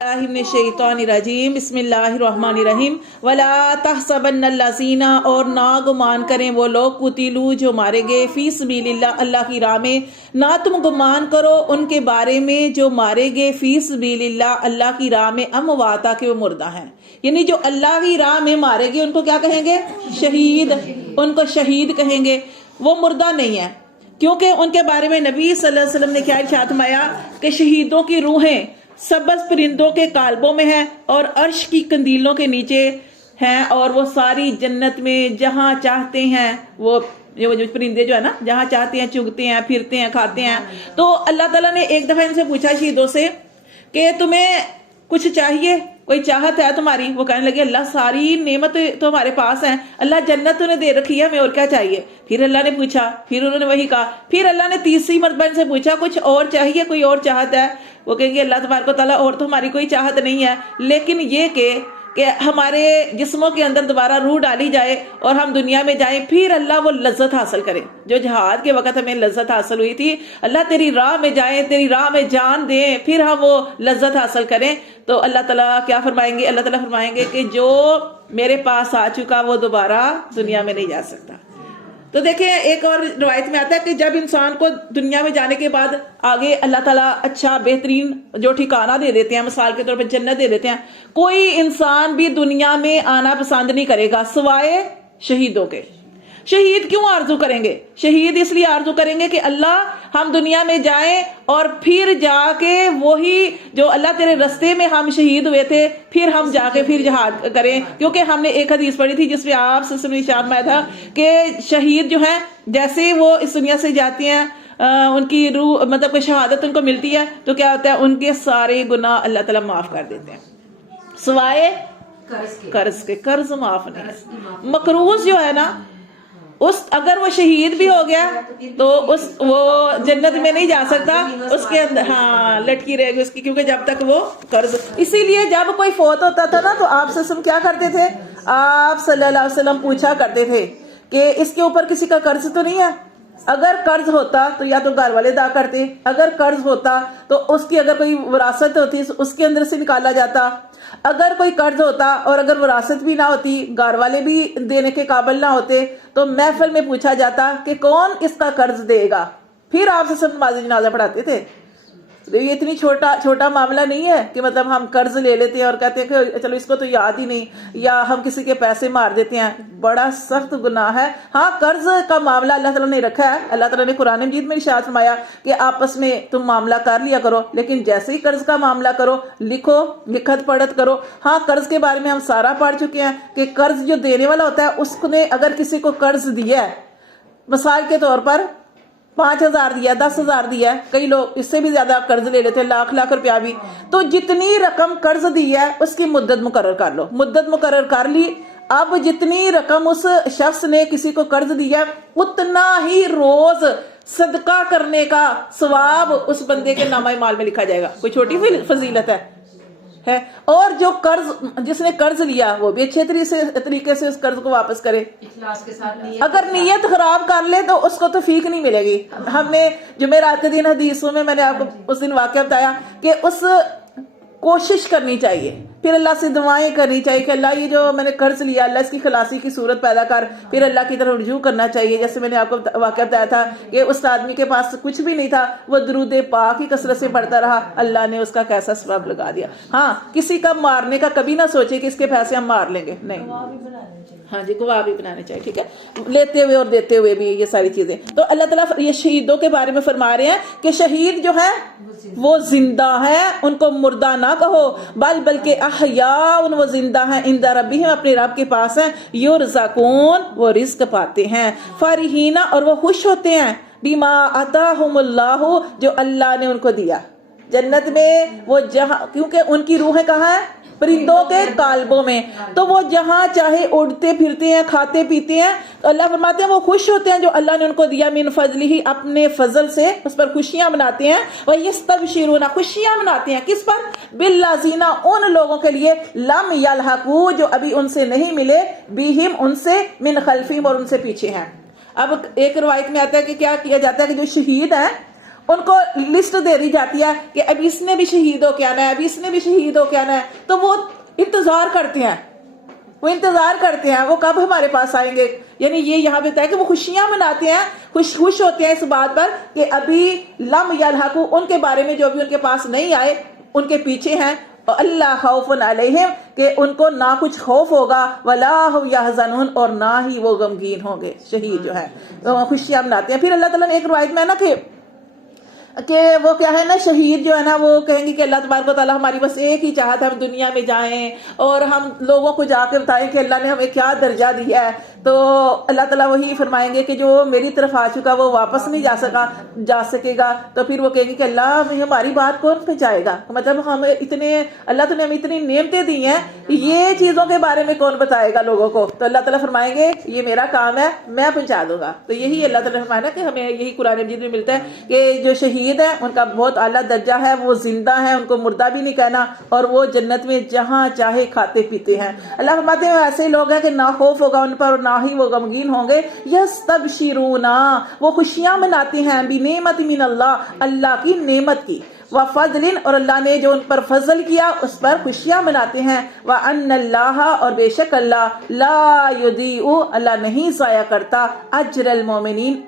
शैतानिर्रजीम बिस्मिल्लाहिर्रहमानिर्रहीम वला तहसबन्नल्लज़ीना, और ना गुमान करें वो लोग कुतिलू जो मारे गए फी सबीलिल्लाह अल्लाह की राह में, ना तुम गुमान करो उनके बारे में जो मारे गए फी सबीलिल्लाह अल्लाह की राह में अमवाता के वो मुर्दा हैं। यानी जो अल्लाह की राह में मारे गए उनको क्या कहेंगे? शहीद। उनको शहीद कहेंगे, वो मुर्दा नहीं है, क्योंकि उनके बारे में नबी सल्लल्लाहु अलैहि वसल्लम ने क्या इरशाद फरमाया कि शहीदों की रूहें सबज परिंदों के काल्बों में है और अर्श की कंदीलों के नीचे हैं, और वो सारी जन्नत में जहां चाहते हैं वो जो परिंदे जो है ना, जहां चाहते हैं चुगते हैं, फिरते हैं, खाते हैं। तो अल्लाह ताला ने एक दफा इनसे पूछा शहीदों से कि तुम्हें कुछ चाहिए, कोई चाहत है तुम्हारी? वो कहने लगे अल्लाह सारी नेमत तो हमारे पास है, अल्लाह जन्नत तूने दे रखी है, हमें और क्या चाहिए? फिर अल्लाह ने पूछा, फिर उन्होंने वही कहा, फिर अल्लाह ने तीसरी मरतबा इनसे पूछा कुछ और चाहिए, कोई और चाहत है? वो कहेंगे अल्लाह तबारक व तआला और तो हमारी कोई चाहत नहीं है, लेकिन ये कि हमारे जिस्मों के अंदर दोबारा रूह डाली जाए और हम दुनिया में जाएं, फिर अल्लाह वो लज्जत हासिल करें जो जहाद के वक्त हमें लज्जत हासिल हुई थी। अल्लाह तेरी राह में जाएं, तेरी राह में जान दें, फिर हम वो लज्जत हासिल करें। तो अल्लाह ताला क्या फरमाएंगे? अल्लाह ताला फरमाएंगे कि जो मेरे पास आ चुका वो दोबारा दुनिया में नहीं जा सकता। तो देखिए एक और रिवायत में आता है कि जब इंसान को दुनिया में जाने के बाद आगे अल्लाह ताला अच्छा बेहतरीन जो ठिकाना दे देते हैं, मिसाल के तौर पर जन्नत दे देते हैं, कोई इंसान भी दुनिया में आना पसंद नहीं करेगा सिवाय शहीदों के। शहीद क्यों आरजू करेंगे? शहीद इसलिए आरजू करेंगे कि अल्लाह हम दुनिया में जाएं और फिर जाके वही जो अल्लाह तेरे रस्ते में हम शहीद हुए थे फिर हम जाके फिर जहाद करें। क्योंकि हमने एक हदीस पढ़ी थी जिसमें आप से इरशाद में था कि शहीद जो हैं जैसे वो इस दुनिया से जाती हैं उनकी रूह मतलब कोई शहादत उनको मिलती है तो क्या होता है, उनके सारे गुनाह अल्लाह ताला माफ कर देते हैं सिवाय कर्ज के। कर्ज माफ नहीं। मकरूज जो है ना, उस अगर वो शहीद भी हो गया तो वो जन्नत में नहीं जा सकता, उसके अंदर हाँ लटकी रहेगी उसकी, क्योंकि जब तक वो कर्ज। इसीलिए जब कोई फौत होता था ना तो आप सल्लल्लाहु क्या करते थे? आप सल्लल्लाहु अलैहि वसल्लम पूछा करते थे कि इसके ऊपर किसी का कर्ज तो नहीं है? अगर कर्ज होता तो या तो घर वाले अदा करते, अगर कर्ज होता तो उसकी अगर कोई विरासत होती तो उसके अंदर से निकाला जाता। अगर कोई कर्ज होता और अगर विरासत भी ना होती, घर वाले भी देने के काबिल ना होते, तो महफिल में पूछा जाता कि कौन इसका कर्ज देगा, फिर आपसे सब नमाज़ जनाजा पढ़ाते थे। तो ये इतनी छोटा मामला नहीं है कि मतलब हम कर्ज ले लेते हैं और कहते हैं कि चलो इसको तो याद ही नहीं, या हम किसी के पैसे मार देते हैं। बड़ा सख्त गुनाह है। हाँ, कर्ज का मामला अल्लाह ताला ने रखा है। अल्लाह ताला ने कुरान मजीद में इरशाद फरमाया कि आपस में तुम मामला कर लिया करो, लेकिन जैसे ही कर्ज का मामला करो लिखो, लिखत पढ़त करो। हाँ, कर्ज के बारे में हम सारा पढ़ चुके हैं कि कर्ज जो देने वाला होता है उसने अगर किसी को कर्ज दिया है, मिसाल के तौर पर 5,000 दिया, 10,000 दिया, कई लोग इससे भी ज्यादा कर्ज ले लेते हैं, लाख रुपया भी। तो जितनी रकम कर्ज दी है उसकी मुद्दत मुकर्रर कर लो। मुद्दत मुकर्रर कर ली, अब जितनी रकम उस शख्स ने किसी को कर्ज दिया उतना ही रोज सदका करने का सवाब उस बंदे के नामा माल में लिखा जाएगा। कोई छोटी फजीलत है? और जो कर्ज जिसने कर्ज लिया वो भी अच्छे तरीके से उस कर्ज को वापस करे, इखलास के साथ। अगर नीयत खराब कर ले तो उसको तो फीक नहीं मिलेगी। हमने जुमेरात के दिन हदीसों में मैंने आपको उस दिन वाकया बताया कि उस कोशिश करनी चाहिए, फिर अल्लाह से दुआएं करनी चाहिए कि अल्लाह ये जो मैंने कर्ज लिया अल्लाह इसकी खलासी की सूरत पैदा कर, फिर अल्लाह की तरफ रुजू करना चाहिए। जैसे मैंने आपको वाकया बताया था कि उस आदमी के पास कुछ भी नहीं था, वो दुरूद पाक ही कसरत से पढ़ता रहा, अल्लाह ने उसका कैसा सवाब लगा दिया। हाँ, किसी का मारने का कभी ना सोचे कि इसके पैसे हम मार लेंगे, नहीं। हाँ जी, गवाह भी बनाने चाहिए, ठीक है, लेते हुए और देते हुए भी, ये सारी चीजें। तो अल्लाह ताला ये शहीदों के बारे में फरमा रहे हैं कि शहीद जो है वो जिंदा है, उनको मुर्दा ना कहो, बल्कि अहयाउन, वो जिंदा है, इंदा रब्बिहिम, अपने रब के पास है, युरज़क़ून, वो रिज़्क़ पाते हैं, फरिहीना, और वो खुश होते हैं, बिमा अताहुमुल्लाहु, जो अल्लाह ने उनको दिया। जन्नत में वो जहां, क्योंकि उनकी रूहें कहाँ है? परिंदों के काल्बों में, तो वो जहां चाहे उड़ते फिरते हैं, खाते पीते हैं। तो अल्लाह फरमाते हैं वो खुश होते हैं जो अल्लाह ने उनको दिया, मिन फजलिही, अपने फजल से उस पर खुशियां मनाते हैं। वह यस्तबशिरूना, खुशियां मनाते हैं किस पर? बिल्लाज़ीना, उन लोगों के लिए, लम यलहकू, जो अभी उनसे नहीं मिले, बिहिम, उनसे, मिन खल्फिहिम, और उनसे पीछे हैं। अब एक रवायत में आता है कि क्या किया जाता है कि जो शहीद है ان کو لسٹ دے دی جاتی ہے کہ اب اس نے بھی شہید ہو کے آنا ہے، اب اس نے بھی شہید ہو کے آنا ہے، تو وہ انتظار کرتے ہیں، وہ کب ہمارے پاس آئیں گے. یعنی یہ یہاں پہ ہے کہ وہ خوشیاں مناتے ہیں، خوش ہوتے ہیں اس بات پر کہ ابھی لم یلحقوا، ان کے بارے میں جو ابھی ان کے پاس نہیں آئے ان کے پیچھے ہیں، اللہ خوف علیہم، کہ ان کو نہ کچھ خوف ہوگا، ولا هم يحزنون، اور نہ ہی وہ غمگین ہوں گے. شہید جو ہے خوشیاں مناتے ہیں. پھر اللہ تعالیٰ نے ایک روایت میں نا کہ وہ کیا ہے نا، شہید جو ہے نا وہ کہیں گے کہ اللہ تبارک و تعالیٰ ہماری بس ایک ہی چاہت ہے، ہم دنیا میں جائیں اور ہم لوگوں کو جا کے بتائیں کہ اللہ نے ہمیں کیا درجہ دیا ہے. تو اللہ تعالیٰ وہی فرمائیں گے کہ جو میری طرف آ چکا وہ واپس نہیں جا سکے گا. تو پھر وہ کہیں گے کہ اللہ ہماری بات کون پہنچائے گا، مطلب ہمیں اللہ نے ہمیں اتنی نعمتیں دی ہیں، یہ چیزوں کے بارے میں کون بتائے گا لوگوں کو. تو اللہ تعالیٰ فرمائیں گے یہ میرا کام ہے، میں پہنچا دوں گا. تو یہی اللہ تعالیٰ نے فرمایا کہ ہمیں یہی قرآن مجید میں ملتا ہے کہ جو شہید ہیں ان کا بہت اعلیٰ درجہ ہے، وہ زندہ ہیں، ان کو مردہ بھی نہیں کہنا، اور وہ جنت میں جہاں چاہے کھاتے پیتے ہیں. اللہ فرماتے ہیں ایسے لوگ ہیں کہ نہ خوف ہوگا ان پر، نہ ہی وہ غمگین ہوں گے. یستبشرون، وہ خوشیاں مناتے ہیں، بنعمت من اللہ، اللہ کی نعمت کی، وفضل، اور اللہ نے جو ان پر فضل کیا اس پر خوشیاں مناتے ہیں. وان اللہ، اور بے شک اللہ، لا یضیع، اللہ نہیں ضائع کرتا، اجر المومنین،